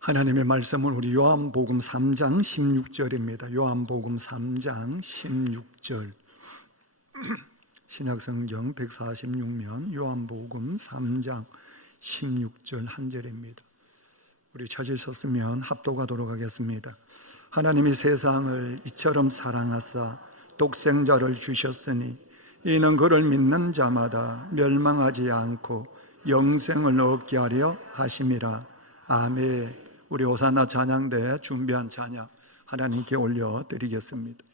하나님의 말씀은 우리 요한복음 3장 16절입니다. 요한복음 3장 16절. 신약성경 146면 요한복음 3장 16절 한 절입니다. 우리 찾으셨으면 합독하도록 하겠습니다. 하나님이 세상을 이처럼 사랑하사 독생자를 주셨으니 이는 그를 믿는 자마다 멸망하지 않고 영생을 얻게 하려 하심이라. 아멘. 우리 호산나 찬양대 준비한 찬양 하나님께 올려드리겠습니다.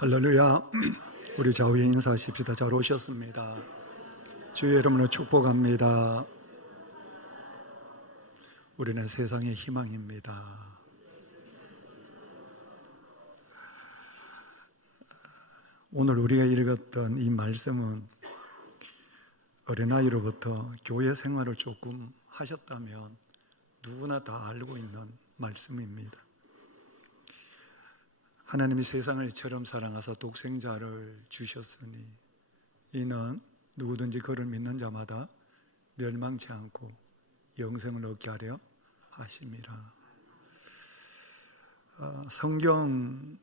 할렐루야. 우리 좌우에 인사하십시다. 잘 오셨습니다. 주의 이름으로 축복합니다. 우리는 세상의 희망입니다. 오늘 우리가 읽었던 이 말씀은 어린아이로부터 교회 생활을 조금 하셨다면 누구나 다 알고 있는 말씀입니다. 하나님이 세상을 이처럼 사랑하사 독생자를 주셨으니 이는 누구든지 그를 믿는 자마다 멸망치 않고 영생을 얻게 하려 하심이라. 성경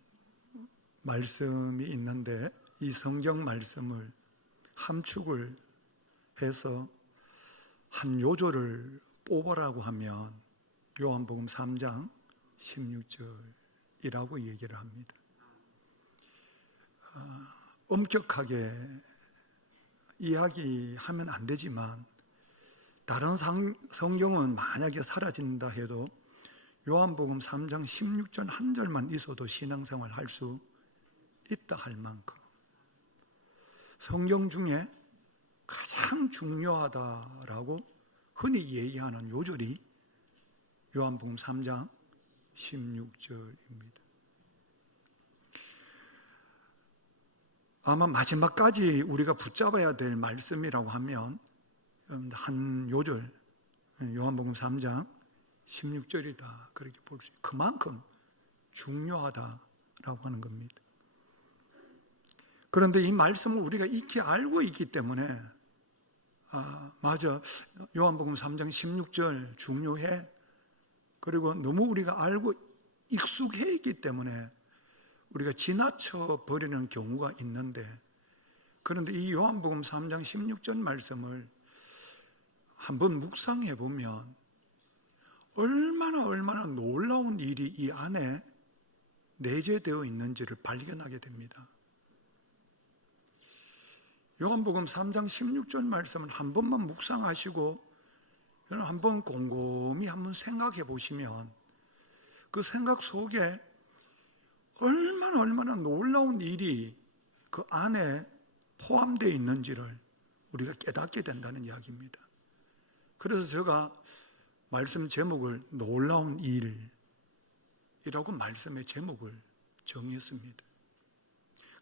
말씀이 있는데 이 성경 말씀을 함축을 해서 한 요절을 뽑으라고 하면 요한복음 3장 16절이라고 얘기를 합니다. 엄격하게 이야기하면 안 되지만 다른 성경은 만약에 사라진다 해도 요한복음 3장 16절 한 절만 있어도 신앙생활 할 수 있다 할 만큼 성경 중에 가장 중요하다라고 흔히 얘기하는 요절이 요한복음 3장 16절입니다. 아마 마지막까지 우리가 붙잡아야 될 말씀이라고 하면 한 요절 요한복음 3장 16절이다 그렇게 볼 수 있어요. 그만큼 중요하다라고 하는 겁니다. 그런데 이 말씀을 우리가 익히 알고 있기 때문에 맞아, 요한복음 3장 16절 중요해. 그리고 너무 우리가 알고 익숙해 있기 때문에 우리가 지나쳐 버리는 경우가 있는데, 그런데 이 요한복음 3장 16절 말씀을 한번 묵상해 보면 얼마나 놀라운 일이 이 안에 내재되어 있는지를 발견하게 됩니다. 요한복음 3장 16절 말씀을 한 번만 묵상하시고 한번 곰곰이 한번 생각해 보시면 그 생각 속에 얼마나 놀라운 일이 그 안에 포함되어 있는지를 우리가 깨닫게 된다는 이야기입니다. 그래서 제가 말씀 제목을 놀라운 일이라고 말씀의 제목을 정했습니다.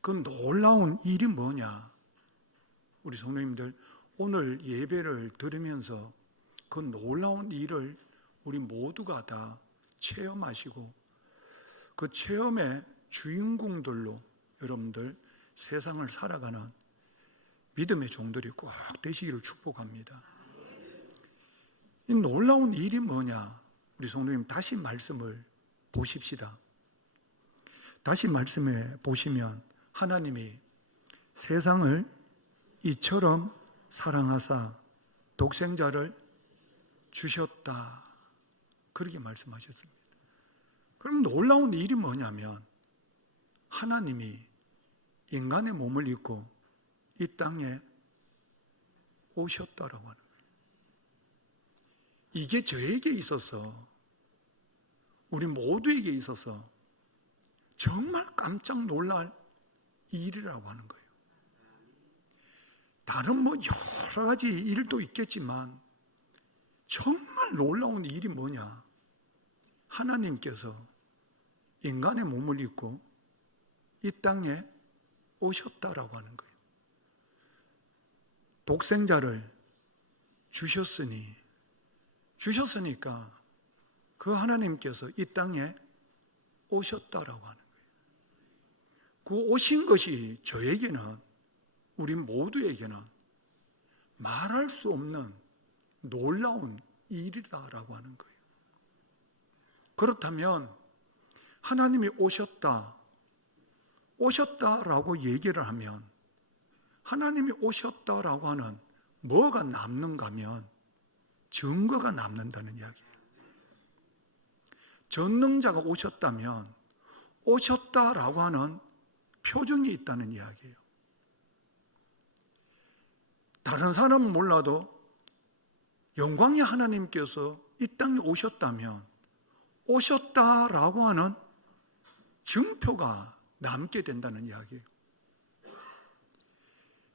그 놀라운 일이 뭐냐? 우리 성도님들 오늘 예배를 들으면서 그 놀라운 일을 우리 모두가 다 체험하시고 그 체험의 주인공들로 여러분들 세상을 살아가는 믿음의 종들이 꼭 되시기를 축복합니다. 이 놀라운 일이 뭐냐? 우리 성도님 다시 말씀을 보십시다. 다시 말씀에 보시면 하나님이 세상을 이처럼 사랑하사 독생자를 주셨다 그렇게 말씀하셨습니다. 그럼 놀라운 일이 뭐냐면 하나님이 인간의 몸을 입고 이 땅에 오셨다라고 하는 거예요. 이게 저에게 있어서 우리 모두에게 있어서 정말 깜짝 놀랄 일이라고 하는 거예요. 다른 여러 가지 일도 있겠지만 정말 놀라운 일이 뭐냐? 하나님께서 인간의 몸을 입고 이 땅에 오셨다라고 하는 거예요. 독생자를 주셨으니까 그 하나님께서 이 땅에 오셨다라고 하는 거예요. 그 오신 것이 저에게는 우리 모두에게는 말할 수 없는 놀라운 일이다라고 하는 거예요. 그렇다면 하나님이 오셨다라고 얘기를 하면 하나님이 오셨다라고 하는 뭐가 남는가 하면 증거가 남는다는 이야기예요. 전능자가 오셨다면 오셨다라고 하는 표정이 있다는 이야기예요. 다른 사람은 몰라도 영광의 하나님께서 이 땅에 오셨다면 오셨다라고 하는 증표가 남게 된다는 이야기예요.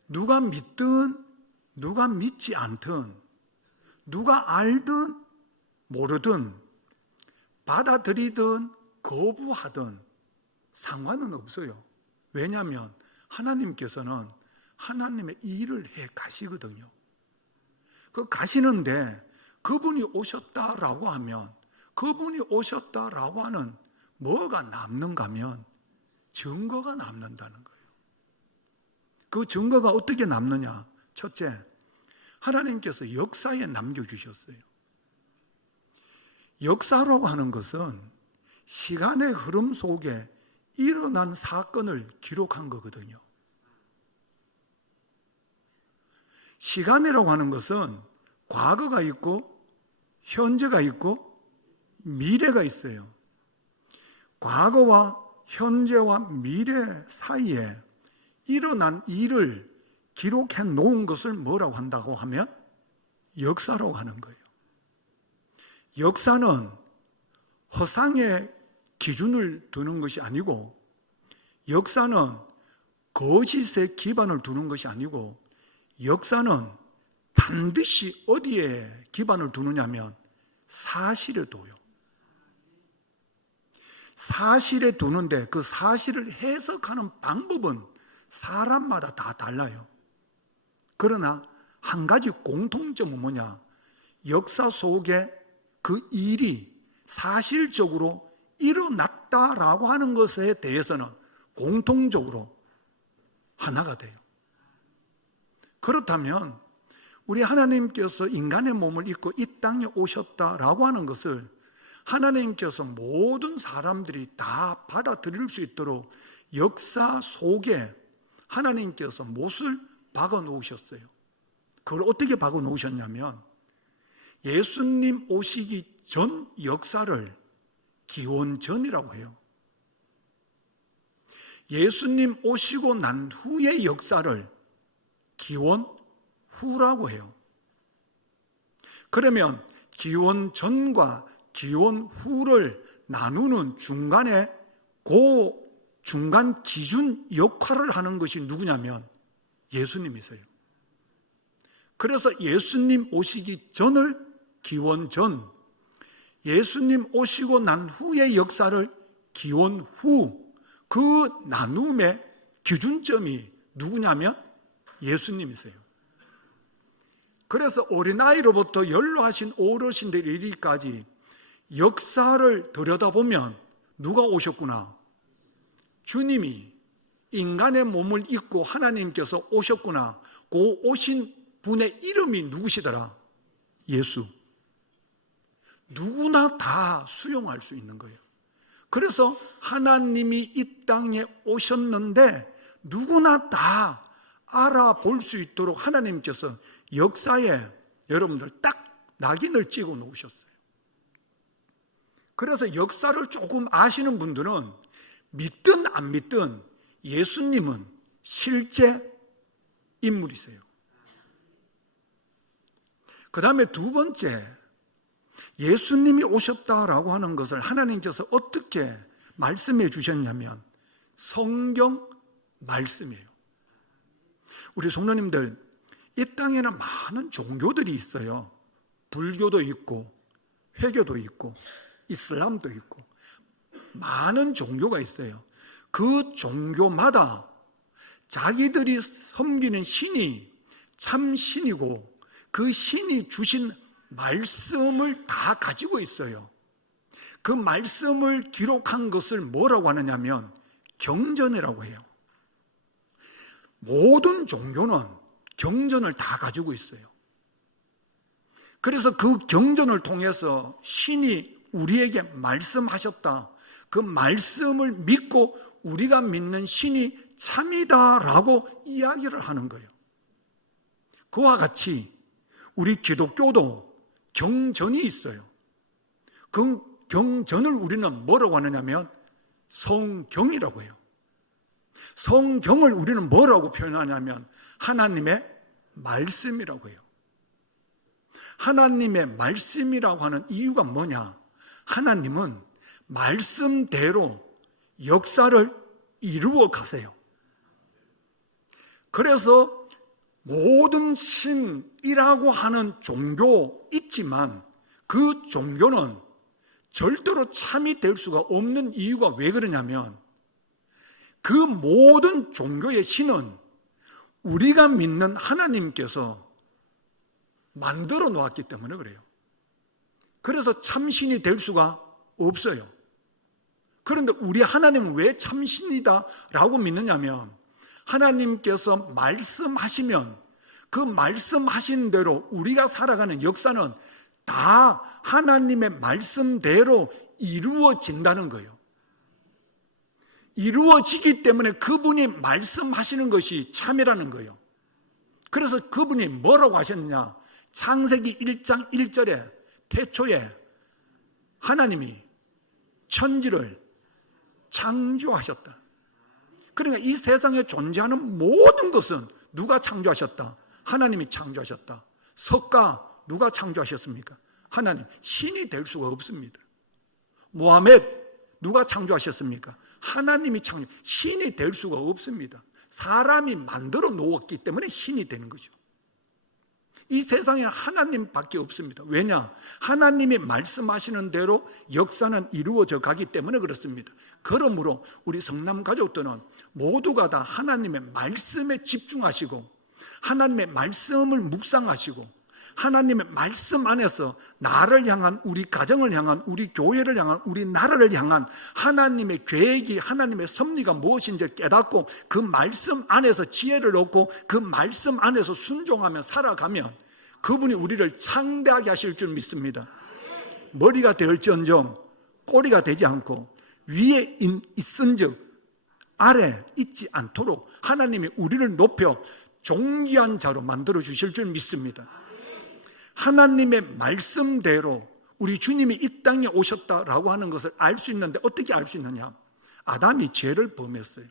누가 믿든 누가 믿지 않든 누가 알든 모르든 받아들이든 거부하든 상관은 없어요. 왜냐하면 하나님께서는 하나님의 일을 해 가시거든요. 그 가시는데 그분이 오셨다라고 하면, 그분이 오셨다라고 하는 뭐가 남는가 하면 증거가 남는다는 거예요. 그 증거가 어떻게 남느냐? 첫째, 하나님께서 역사에 남겨주셨어요. 역사라고 하는 것은 시간의 흐름 속에 일어난 사건을 기록한 거거든요. 시간이라고 하는 것은 과거가 있고 현재가 있고 미래가 있어요. 과거와 현재와 미래 사이에 일어난 일을 기록해 놓은 것을 뭐라고 한다고 하면 역사라고 하는 거예요. 역사는 허상의 기준을 두는 것이 아니고, 역사는 거짓에 기반을 두는 것이 아니고, 역사는 반드시 어디에 기반을 두느냐면 사실에 둬요. 사실에 두는데 그 사실을 해석하는 방법은 사람마다 다 달라요. 그러나 한 가지 공통점은 뭐냐? 역사 속에 그 일이 사실적으로 일어났다라고 하는 것에 대해서는 공통적으로 하나가 돼요. 그렇다면 우리 하나님께서 인간의 몸을 입고 이 땅에 오셨다라고 하는 것을 하나님께서 모든 사람들이 다 받아들일 수 있도록 역사 속에 하나님께서 못을 박아 놓으셨어요. 그걸 어떻게 박아 놓으셨냐면, 예수님 오시기 전 역사를 기원전이라고 해요. 예수님 오시고 난 후의 역사를 기원후라고 해요. 그러면 기원전과 기원후를 나누는 중간에 그 중간 기준 역할을 하는 것이 누구냐면 예수님이세요. 그래서 예수님 오시기 전을 기원전, 예수님 오시고 난 후의 역사를 기원후, 그 나눔의 기준점이 누구냐면 예수님이세요. 그래서 어린아이로부터 연로하신 어르신들 이르기까지 역사를 들여다보면 누가 오셨구나? 주님이 인간의 몸을 입고 하나님께서 오셨구나. 그 오신 분의 이름이 누구시더라? 예수. 누구나 다 수용할 수 있는 거예요. 그래서 하나님이 이 땅에 오셨는데 누구나 다 알아볼 수 있도록 하나님께서 역사에 여러분들 딱 낙인을 찍어 놓으셨어요. 그래서 역사를 조금 아시는 분들은 믿든 안 믿든 예수님은 실제 인물이세요. 그 다음에 두 번째, 예수님이 오셨다라고 하는 것을 하나님께서 어떻게 말씀해 주셨냐면 성경 말씀이에요. 우리 성도님들, 이 땅에는 많은 종교들이 있어요. 불교도 있고 회교도 있고 이슬람도 있고 많은 종교가 있어요. 그 종교마다 자기들이 섬기는 신이 참 신이고 그 신이 주신 말씀을 다 가지고 있어요. 그 말씀을 기록한 것을 뭐라고 하느냐면 경전이라고 해요. 모든 종교는 경전을 다 가지고 있어요. 그래서 그 경전을 통해서 신이 우리에게 말씀하셨다. 그 말씀을 믿고 우리가 믿는 신이 참이다라고 이야기를 하는 거예요. 그와 같이 우리 기독교도 경전이 있어요. 그 경전을 우리는 뭐라고 하느냐면 성경이라고 해요. 성경을 우리는 뭐라고 표현하냐면 하나님의 말씀이라고 해요. 하나님의 말씀이라고 하는 이유가 뭐냐? 하나님은 말씀대로 역사를 이루어 가세요. 그래서 모든 신이라고 하는 종교 있지만 그 종교는 절대로 참이 될 수가 없는 이유가 왜 그러냐면 그 모든 종교의 신은 우리가 믿는 하나님께서 만들어 놓았기 때문에 그래요. 그래서 참신이 될 수가 없어요. 그런데 우리 하나님은 왜 참신이다 라고 믿느냐면 하나님께서 말씀하시면 그 말씀하신 대로 우리가 살아가는 역사는 다 하나님의 말씀대로 이루어진다는 거예요. 이루어지기 때문에 그분이 말씀하시는 것이 참이라는 거예요. 그래서 그분이 뭐라고 하셨느냐? 창세기 1장 1절에 태초에 하나님이 천지를 창조하셨다. 그러니까 이 세상에 존재하는 모든 것은 누가 창조하셨다? 하나님이 창조하셨다. 석가 누가 창조하셨습니까? 하나님. 신이 될 수가 없습니다. 모하메드 누가 창조하셨습니까? 하나님이 창조. 신이 될 수가 없습니다. 사람이 만들어 놓았기 때문에 신이 되는 거죠. 이 세상에는 하나님밖에 없습니다. 왜냐? 하나님이 말씀하시는 대로 역사는 이루어져 가기 때문에 그렇습니다. 그러므로 우리 성남 가족들은 모두가 다 하나님의 말씀에 집중하시고 하나님의 말씀을 묵상하시고 하나님의 말씀 안에서 나를 향한, 우리 가정을 향한, 우리 교회를 향한, 우리 나라를 향한 하나님의 계획이, 하나님의 섭리가 무엇인지를 깨닫고 그 말씀 안에서 지혜를 얻고 그 말씀 안에서 순종하며 살아가면 그분이 우리를 창대하게 하실 줄 믿습니다. 머리가 될지언정 꼬리가 되지 않고 위에 있은즉 아래 있지 않도록 하나님이 우리를 높여 존귀한 자로 만들어 주실 줄 믿습니다. 하나님의 말씀대로 우리 주님이 이 땅에 오셨다라고 하는 것을 알 수 있는데 어떻게 알 수 있느냐? 아담이 죄를 범했어요.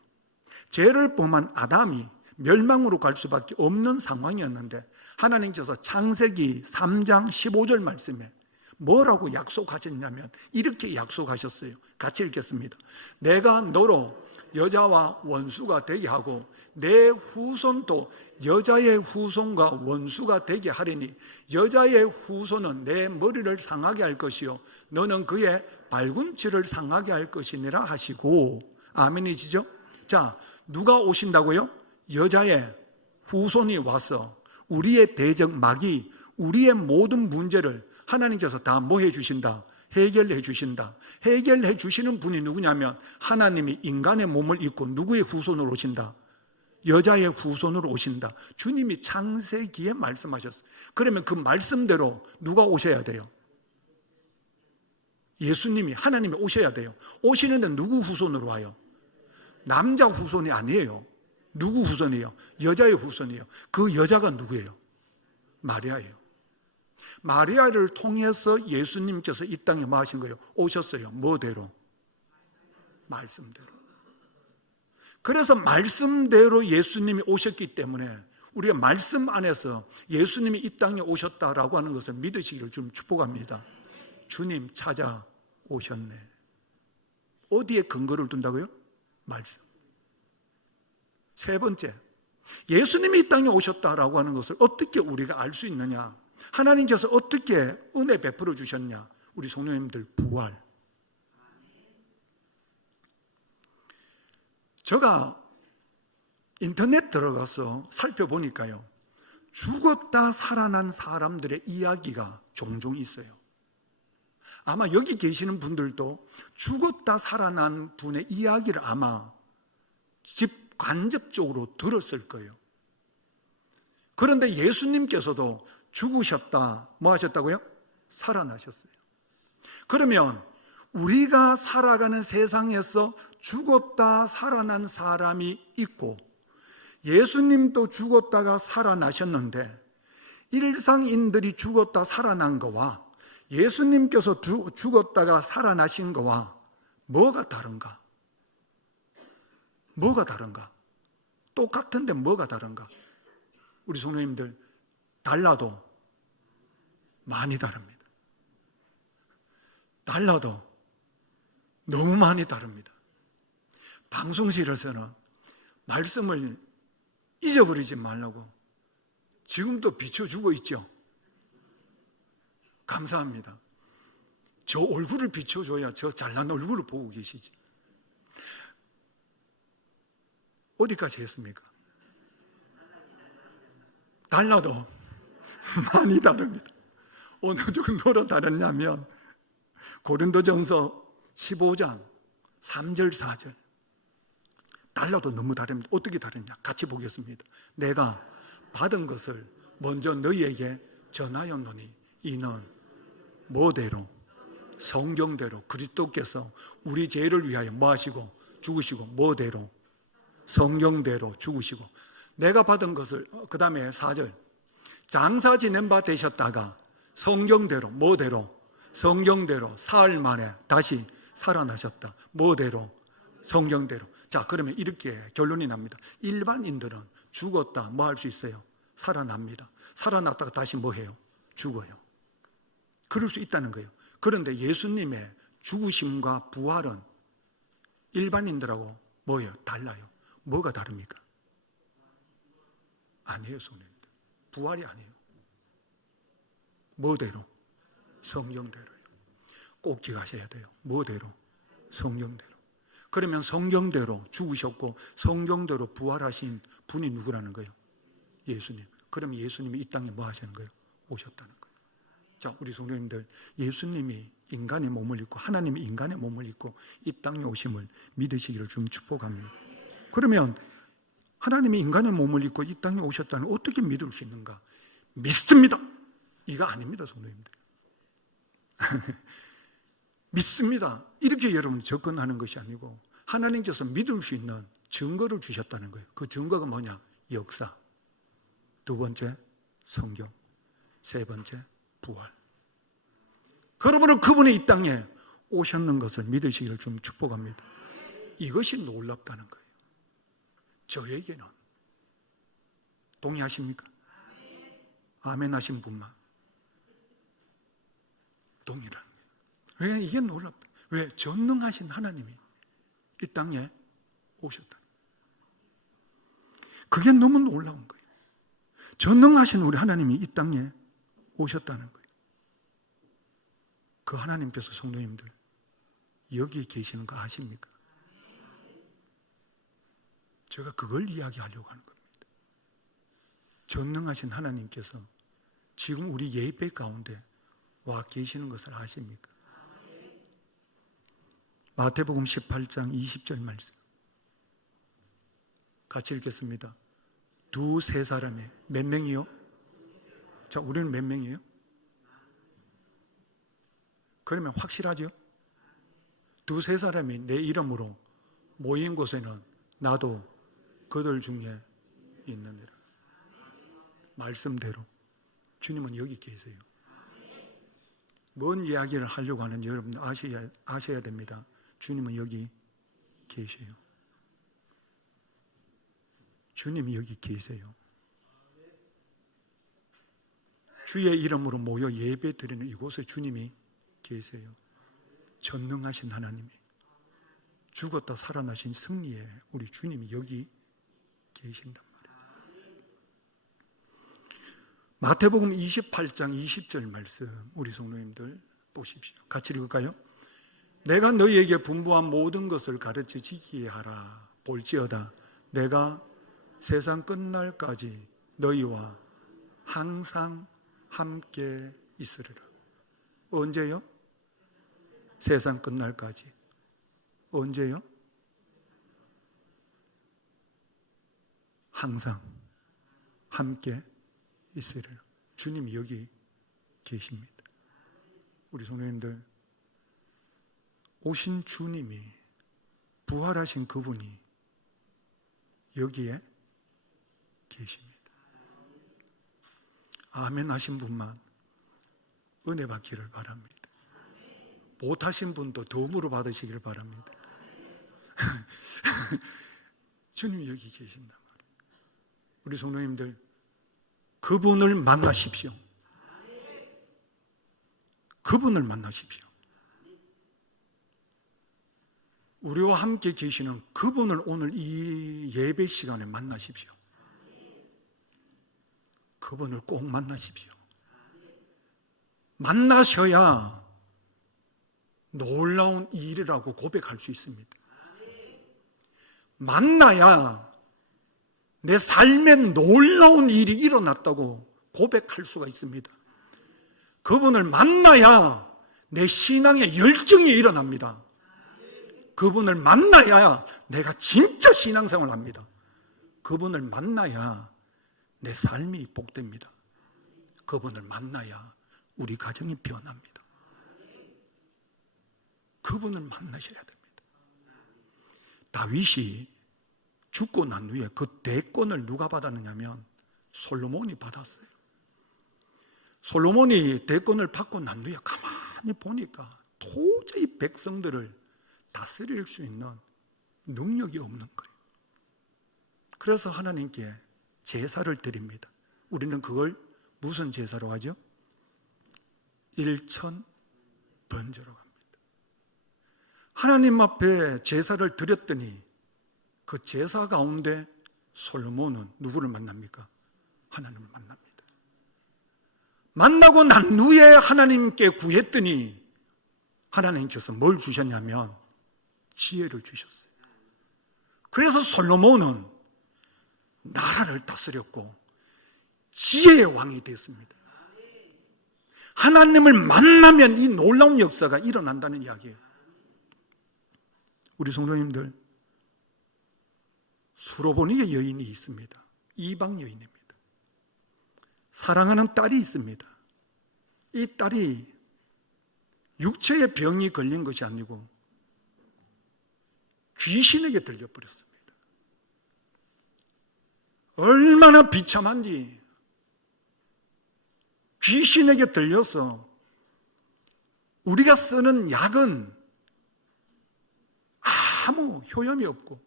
죄를 범한 아담이 멸망으로 갈 수밖에 없는 상황이었는데 하나님께서 창세기 3장 15절 말씀에 뭐라고 약속하셨냐면 이렇게 약속하셨어요. 같이 읽겠습니다. 내가 너로 여자와 원수가 되게 하고 내 후손도 여자의 후손과 원수가 되게 하리니 여자의 후손은 내 머리를 상하게 할 것이요 너는 그의 발꿈치를 상하게 할 것이니라 하시고. 아멘이시죠? 자, 누가 오신다고요? 여자의 후손이 와서 우리의 대적 마귀, 우리의 모든 문제를 하나님께서 다 뭐 해주신다? 해결해 주신다. 해결해 주시는 분이 누구냐면 하나님이 인간의 몸을 입고 누구의 후손으로 오신다? 여자의 후손으로 오신다. 주님이 창세기에 말씀하셨어요. 그러면 그 말씀대로 누가 오셔야 돼요? 예수님이, 하나님이 오셔야 돼요. 오시는데 누구 후손으로 와요? 남자 후손이 아니에요. 누구 후손이에요? 여자의 후손이에요. 그 여자가 누구예요? 마리아예요. 마리아를 통해서 예수님께서 이 땅에 뭐 하신 거예요? 오셨어요. 뭐대로? 말씀대로. 그래서 말씀대로 예수님이 오셨기 때문에 우리가 말씀 안에서 예수님이 이 땅에 오셨다라고 하는 것을 믿으시기를 좀 축복합니다. 주님 찾아오셨네. 어디에 근거를 둔다고요? 말씀. 세 번째, 예수님이 이 땅에 오셨다라고 하는 것을 어떻게 우리가 알 수 있느냐? 하나님께서 어떻게 은혜 베풀어 주셨냐? 우리 성도님들 부활. 제가 인터넷 들어가서 살펴보니까요, 죽었다 살아난 사람들의 이야기가 종종 있어요. 아마 여기 계시는 분들도 죽었다 살아난 분의 이야기를 아마 직간접적으로 들었을 거예요. 그런데 예수님께서도 죽으셨다, 뭐 하셨다고요? 살아나셨어요. 그러면 우리가 살아가는 세상에서 죽었다 살아난 사람이 있고 예수님도 죽었다가 살아나셨는데 일상인들이 죽었다 살아난 거와 예수님께서 죽었다가 살아나신 거와 뭐가 다른가? 뭐가 다른가? 똑같은데 뭐가 다른가? 우리 성도님들 달라도 많이 다릅니다. 달라도 너무 많이 다릅니다. 방송실에서는 말씀을 잊어버리지 말라고 지금도 비춰주고 있죠. 감사합니다. 저 얼굴을 비춰줘야 저 잘난 얼굴을 보고 계시지. 어디까지 했습니까? 달라도 많이 다릅니다. 어느 정도로 다르냐면 고린도전서 15장 3절 4절 달라도 너무 다릅니다. 어떻게 다르냐? 같이 보겠습니다. 내가 받은 것을 먼저 너희에게 전하였노니 이는 뭐대로? 성경대로 그리스도께서 우리 죄를 위하여 뭐 하시고? 죽으시고 뭐대로? 성경대로 죽으시고 내가 받은 것을 그 다음에 4절 장사 지낸 바 되셨다가 성경대로 뭐대로? 성경대로 사흘 만에 다시 살아나셨다. 뭐대로? 성경대로. 자, 그러면 이렇게 결론이 납니다. 일반인들은 죽었다 뭐 할 수 있어요? 살아납니다. 살아났다가 다시 뭐 해요? 죽어요. 그럴 수 있다는 거예요. 그런데 예수님의 죽으심과 부활은 일반인들하고 뭐예요? 달라요. 뭐가 다릅니까? 아니에요, 손님들. 부활이 아니에요. 뭐대로? 성경대로요. 꼭 기억하셔야 돼요. 뭐대로? 성경대로. 그러면 성경대로 죽으셨고 성경대로 부활하신 분이 누구라는 거예요? 예수님. 그럼 예수님이 이 땅에 뭐 하시는 거예요? 오셨다는 거예요. 자, 우리 성도님들, 예수님이 인간의 몸을 입고 하나님이 인간의 몸을 입고 이 땅에 오심을 믿으시기를 좀 축복합니다. 그러면 하나님이 인간의 몸을 입고 이 땅에 오셨다는 어떻게 믿을 수 있는가? 믿습니다. 이거 아닙니다, 성도님들. 믿습니다. 이렇게 여러분 접근하는 것이 아니고 하나님께서 믿을 수 있는 증거를 주셨다는 거예요. 그 증거가 뭐냐? 역사. 두 번째, 성경. 세 번째, 부활. 그러므로 그분이 이 땅에 오셨는 것을 믿으시기를 좀 축복합니다. 이것이 놀랍다는 거예요. 저에게는. 동의하십니까? 아멘 하신 분만. 동의라는 거예요. 왜? 이게 놀랍다. 왜? 전능하신 하나님이 이 땅에 오셨다. 그게 너무 놀라운 거예요. 전능하신 우리 하나님이 이 땅에 오셨다는 거예요. 그 하나님께서 성도님들 여기 계시는 거 아십니까? 제가 그걸 이야기하려고 하는 겁니다. 전능하신 하나님께서 지금 우리 예배 가운데 와 계시는 것을 아십니까? 마태복음 18장 20절 말씀 같이 읽겠습니다. 두세 사람이 몇 명이요? 자, 우리는 몇 명이에요? 그러면 확실하죠? 두세 사람이 내 이름으로 모인 곳에는 나도 그들 중에 있느니라. 말씀대로 주님은 여기 계세요. 뭔 이야기를 하려고 하는지 여러분 아셔야 됩니다. 주님은 여기 계세요. 주님이 여기 계세요. 주의 이름으로 모여 예배 드리는 이곳에 주님이 계세요. 전능하신 하나님이 죽었다 살아나신 승리의 우리 주님이 여기 계신단 말이에요. 마태복음 28장 20절 말씀 우리 성도님들 보십시오. 같이 읽을까요? 내가 너희에게 분부한 모든 것을 가르쳐 지키게 하라. 볼지어다 내가 세상 끝날까지 너희와 항상 함께 있으리라. 언제요? 세상 끝날까지. 언제요? 항상 함께 있으리라. 주님이 여기 계십니다. 우리 성도님들, 오신 주님이, 부활하신 그분이 여기에 계십니다. 아멘 하신 분만 은혜 받기를 바랍니다. 못하신 분도 도움으로 받으시기를 바랍니다. 주님이 여기 계신단 말이에요. 우리 성도님들, 그분을 만나십시오. 그분을 만나십시오. 우리와 함께 계시는 그분을 오늘 이 예배 시간에 만나십시오. 그분을 꼭 만나십시오. 만나셔야 놀라운 일이라고 고백할 수 있습니다. 만나야 내 삶에 놀라운 일이 일어났다고 고백할 수가 있습니다. 그분을 만나야 내 신앙의 열정이 일어납니다. 그분을 만나야 내가 진짜 신앙생활을 합니다. 그분을 만나야 내 삶이 복됩니다. 그분을 만나야 우리 가정이 변합니다. 그분을 만나셔야 됩니다. 다윗이 죽고 난 후에 그 대권을 누가 받았느냐면 솔로몬이 받았어요. 솔로몬이 대권을 받고 난 후에 가만히 보니까 도저히 백성들을 다스릴 수 있는 능력이 없는 거예요. 그래서 하나님께 제사를 드립니다. 우리는 그걸 무슨 제사로 하죠? 일천 번제로 합니다. 하나님 앞에 제사를 드렸더니 그 제사 가운데 솔로몬은 누구를 만납니까? 하나님을 만납니다. 만나고 난 후에 하나님께 구했더니 하나님께서 뭘 주셨냐면 지혜를 주셨어요. 그래서 솔로몬은 나라를 다스렸고 지혜의 왕이 됐습니다. 하나님을 만나면 이 놀라운 역사가 일어난다는 이야기예요. 우리 성도님들, 수로보니의 여인이 있습니다. 이방 여인입니다. 사랑하는 딸이 있습니다. 이 딸이 육체의 병이 걸린 것이 아니고 귀신에게 들려버렸습니다. 얼마나 비참한지 귀신에게 들려서 우리가 쓰는 약은 아무 효험이 없고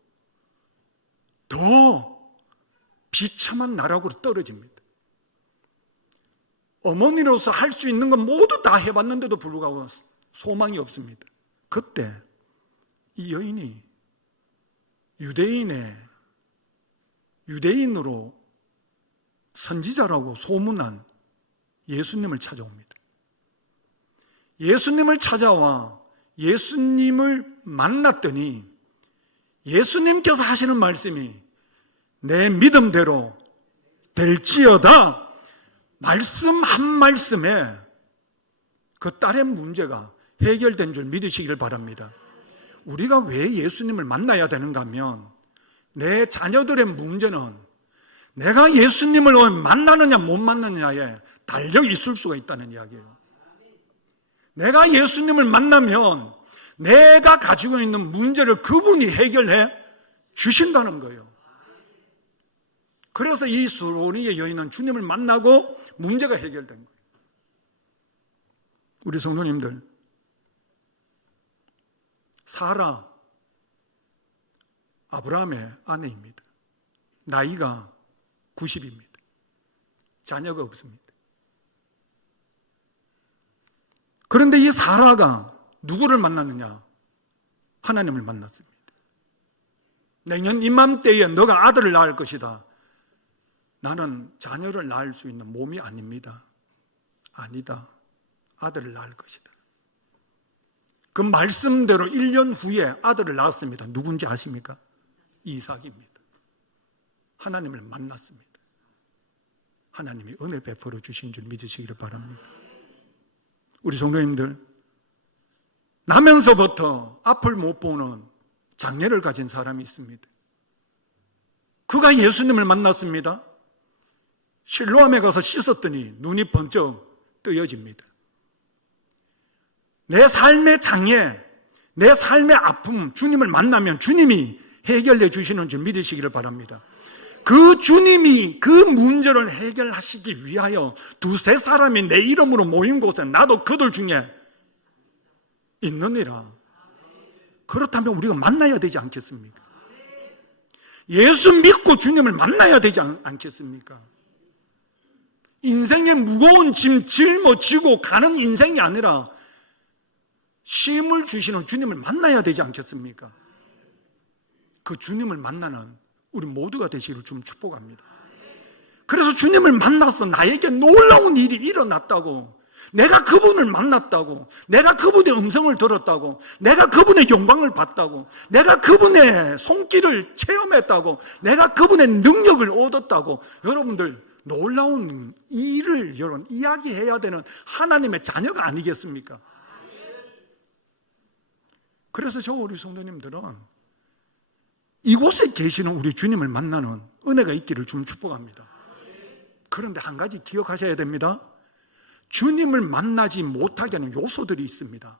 더 비참한 나락으로 떨어집니다. 어머니로서 할 수 있는 건 모두 다 해봤는데도 불구하고 소망이 없습니다. 그때 이 여인이 유대인으로 선지자라고 소문난 예수님을 찾아옵니다. 예수님을 찾아와 예수님을 만났더니 예수님께서 하시는 말씀이 내 믿음대로 될지어다. 말씀 한 말씀에 그 딸의 문제가 해결된 줄 믿으시기를 바랍니다. 우리가 왜 예수님을 만나야 되는가 하면 내 자녀들의 문제는 내가 예수님을 만나느냐 못 만나느냐에 달려 있을 수가 있다는 이야기예요. 내가 예수님을 만나면 내가 가지고 있는 문제를 그분이 해결해 주신다는 거예요. 그래서 이 수로니의 여인은 주님을 만나고 문제가 해결된 거예요. 우리 성도님들, 사라, 아브라함의 아내입니다. 나이가 90입니다. 자녀가 없습니다. 그런데 이 사라가 누구를 만났느냐? 하나님을 만났습니다. 내년 이맘때에 너가 아들을 낳을 것이다. 나는 자녀를 낳을 수 있는 몸이 아닙니다. 아니다. 아들을 낳을 것이다. 그 말씀대로 1년 후에 아들을 낳았습니다. 누군지 아십니까? 이삭입니다. 하나님을 만났습니다. 하나님이 은혜 베풀어 주신 줄 믿으시기를 바랍니다. 우리 성도님들, 나면서부터 앞을 못 보는 장애를 가진 사람이 있습니다. 그가 예수님을 만났습니다. 실로암에 가서 씻었더니 눈이 번쩍 뜨여집니다. 내 삶의 장애, 내 삶의 아픔, 주님을 만나면 주님이 해결해 주시는 줄 믿으시기를 바랍니다. 그 주님이 그 문제를 해결하시기 위하여 두세 사람이 내 이름으로 모인 곳에 나도 그들 중에 있느니라. 그렇다면 우리가 만나야 되지 않겠습니까? 예수 믿고 주님을 만나야 되지 않겠습니까? 인생의 무거운 짐 짊어지고 가는 인생이 아니라 쉼을 주시는 주님을 만나야 되지 않겠습니까? 그 주님을 만나는 우리 모두가 되시기를 좀 축복합니다. 그래서 주님을 만나서 나에게 놀라운 일이 일어났다고, 내가 그분을 만났다고, 내가 그분의 음성을 들었다고, 내가 그분의 영광을 봤다고, 내가 그분의 손길을 체험했다고, 내가 그분의 능력을 얻었다고, 여러분들 놀라운 일을 여러분 이야기해야 되는 하나님의 자녀가 아니겠습니까? 그래서 저 우리 성도님들은 이곳에 계시는 우리 주님을 만나는 은혜가 있기를 좀 축복합니다. 그런데 한 가지 기억하셔야 됩니다. 주님을 만나지 못하게 하는 요소들이 있습니다.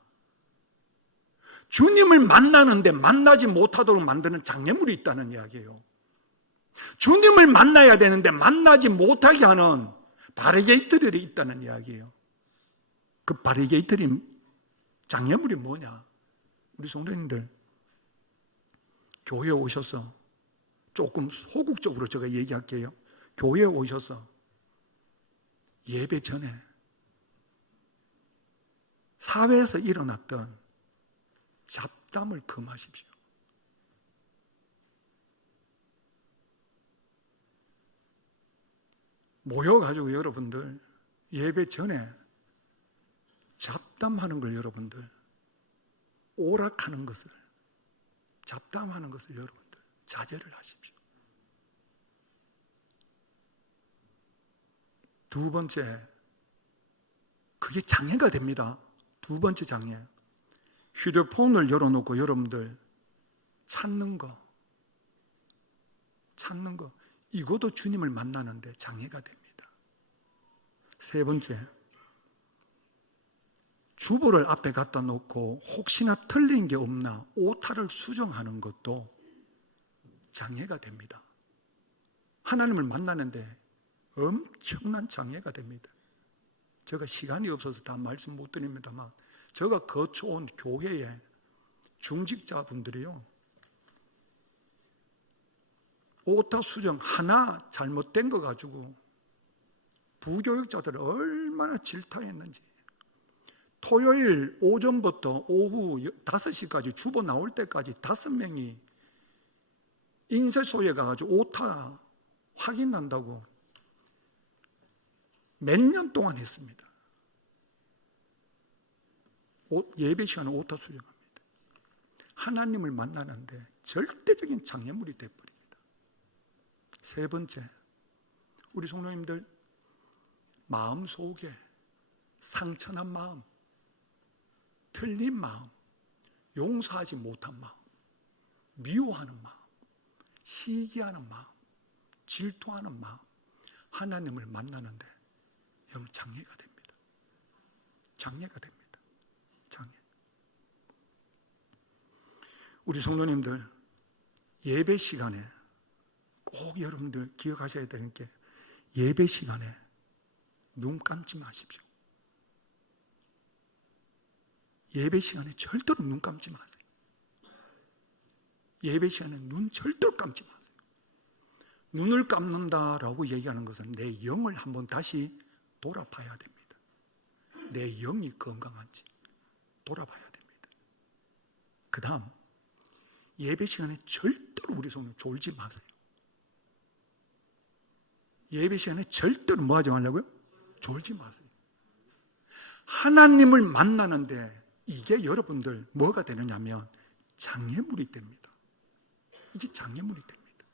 주님을 만나는데 만나지 못하도록 만드는 장애물이 있다는 이야기예요. 주님을 만나야 되는데 만나지 못하게 하는 바리게이트들이 있다는 이야기예요. 그 바리게이트리 장애물이 뭐냐? 우리 성도님들 교회에 오셔서, 조금 소극적으로 제가 얘기할게요. 교회에 오셔서 예배 전에 사회에서 일어났던 잡담을 금하십시오. 모여가지고 여러분들 예배 전에 잡담하는 걸, 여러분들 오락하는 것을, 잡담하는 것을 여러분들 자제를 하십시오. 두 번째, 그게 장애가 됩니다. 두 번째 장애, 휴대폰을 열어놓고 여러분들 찾는 거, 이것도 주님을 만나는데 장애가 됩니다. 세 번째, 주보를 앞에 갖다 놓고 혹시나 틀린 게 없나 오타를 수정하는 것도 장애가 됩니다. 하나님을 만나는데 엄청난 장애가 됩니다. 제가 시간이 없어서 다 말씀 못 드립니다만, 제가 거쳐온 교회의 중직자분들이요, 오타 수정 하나 잘못된 거 가지고 부교육자들 얼마나 질타했는지, 토요일 오전부터 오후 5시까지 주보 나올 때까지 5명이 인쇄소에 가가지고 오타 확인한다고 몇 년 동안 했습니다. 예배 시간에 오타 수정합니다. 하나님을 만나는데 절대적인 장애물이 되어버립니다. 세 번째, 우리 성도님들 마음속에 상처난 마음, 틀린 마음, 용서하지 못한 마음, 미워하는 마음, 시기하는 마음, 질투하는 마음, 하나님을 만나는데 여러분 장애가 됩니다. 장애가 됩니다. 장애. 우리 성도님들 예배 시간에 꼭 여러분들 기억하셔야 되는 게, 예배 시간에 눈 감지 마십시오. 예배 시간에 절대로 눈 감지 마세요. 예배 시간에 눈 절대로 감지 마세요. 눈을 감는다라고 얘기하는 것은 내 영을 한번 다시 돌아봐야 됩니다. 내 영이 건강한지 돌아봐야 됩니다. 그 다음, 예배 시간에 절대로 우리 손을 졸지 마세요. 예배 시간에 절대로 뭐 하지 말라고요? 졸지 마세요. 하나님을 만나는데 이게 여러분들 뭐가 되느냐면 장애물이 됩니다. 이게 장애물이 됩니다.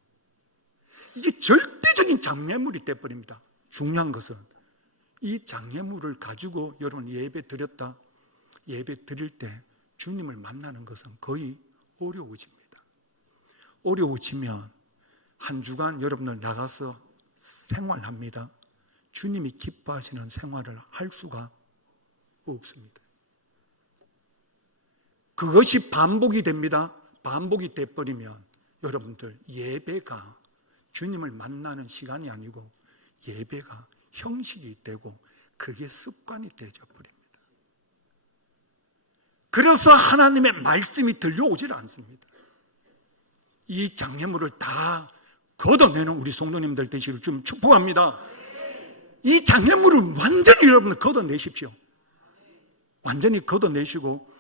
이게 절대적인 장애물이 돼버립니다. 중요한 것은 이 장애물을 가지고 여러분 예배 드렸다, 예배 드릴 때 주님을 만나는 것은 거의 어려워집니다. 어려워지면 한 주간 여러분들 나가서 생활합니다. 주님이 기뻐하시는 생활을 할 수가 없습니다. 그것이 반복이 됩니다. 반복이 돼버리면 여러분들 예배가 주님을 만나는 시간이 아니고 예배가 형식이 되고 그게 습관이 되어져 버립니다. 그래서 하나님의 말씀이 들려오질 않습니다. 이 장애물을 다 걷어내는 우리 성도님들 되시기를 좀 축복합니다. 이 장애물을 완전히 여러분들 걷어내십시오. 완전히 걷어내시고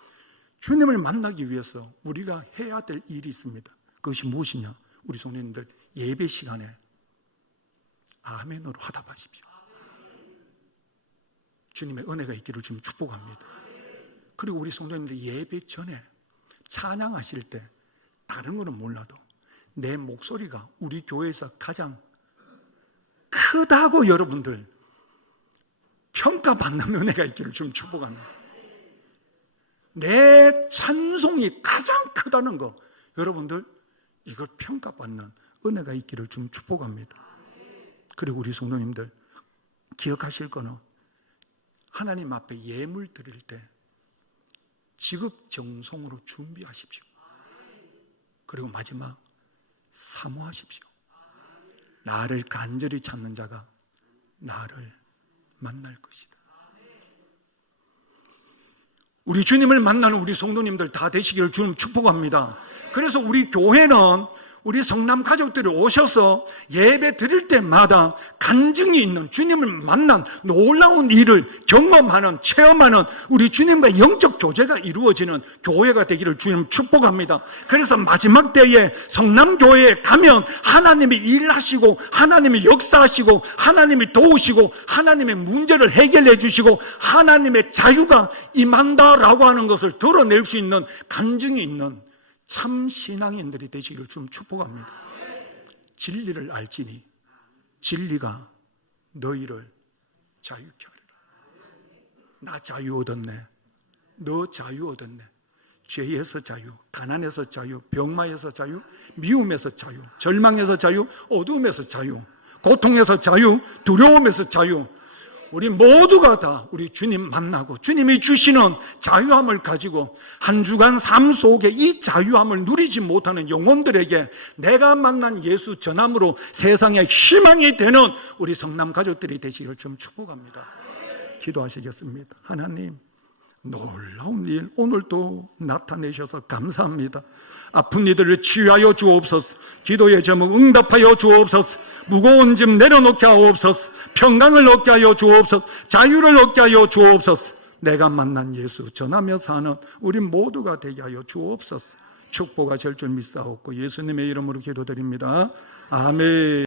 주님을 만나기 위해서 우리가 해야 될 일이 있습니다. 그것이 무엇이냐? 우리 성도님들 예배 시간에 아멘으로 화답하십시오. 주님의 은혜가 있기를 주님 축복합니다. 그리고 우리 성도님들 예배 전에 찬양하실 때 다른 거는 몰라도 내 목소리가 우리 교회에서 가장 크다고 여러분들 평가받는 은혜가 있기를 좀 축복합니다. 내 찬송이 가장 크다는 거, 여러분들 이걸 평가받는 은혜가 있기를 좀 축복합니다. 그리고 우리 성도님들 기억하실 거는 하나님 앞에 예물 드릴 때 지극정성으로 준비하십시오. 그리고 마지막 사모하십시오. 나를 간절히 찾는 자가 나를 만날 것이다. 우리 주님을 만나는 우리 성도님들 다 되시기를 주님 축복합니다. 그래서 우리 교회는 우리 성남 가족들이 오셔서 예배 드릴 때마다 간증이 있는 주님을 만난 놀라운 일을 경험하는, 체험하는 우리 주님과의 영적 교제가 이루어지는 교회가 되기를 주님 축복합니다. 그래서 마지막 때에 성남교회에 가면 하나님이 일하시고 하나님이 역사하시고 하나님이 도우시고 하나님의 문제를 해결해 주시고 하나님의 자유가 임한다라고 하는 것을 드러낼 수 있는 간증이 있는 참 신앙인들이 되시기를 좀 축복합니다. 진리를 알지니 진리가 너희를 자유케 하리라. 나 자유 얻었네. 너 자유 얻었네. 죄에서 자유, 가난에서 자유, 병마에서 자유, 미움에서 자유, 절망에서 자유, 어두움에서 자유, 고통에서 자유, 두려움에서 자유. 우리 모두가 다 우리 주님 만나고 주님이 주시는 자유함을 가지고 한 주간 삶 속에 이 자유함을 누리지 못하는 영혼들에게 내가 만난 예수 전함으로 세상의 희망이 되는 우리 성남 가족들이 되시기를 좀 축복합니다. 기도하시겠습니다. 하나님, 놀라운 일 오늘도 나타내셔서 감사합니다. 아픈 이들을 치유하여 주옵소서. 기도의 제목 응답하여 주옵소서. 무거운 짐 내려놓게 하옵소서. 평강을 얻게 하여 주옵소서. 자유를 얻게 하여 주옵소서. 내가 만난 예수 전하며 사는 우리 모두가 되게 하여 주옵소서. 축복하실 줄 믿사옵고 예수님의 이름으로 기도드립니다. 아멘.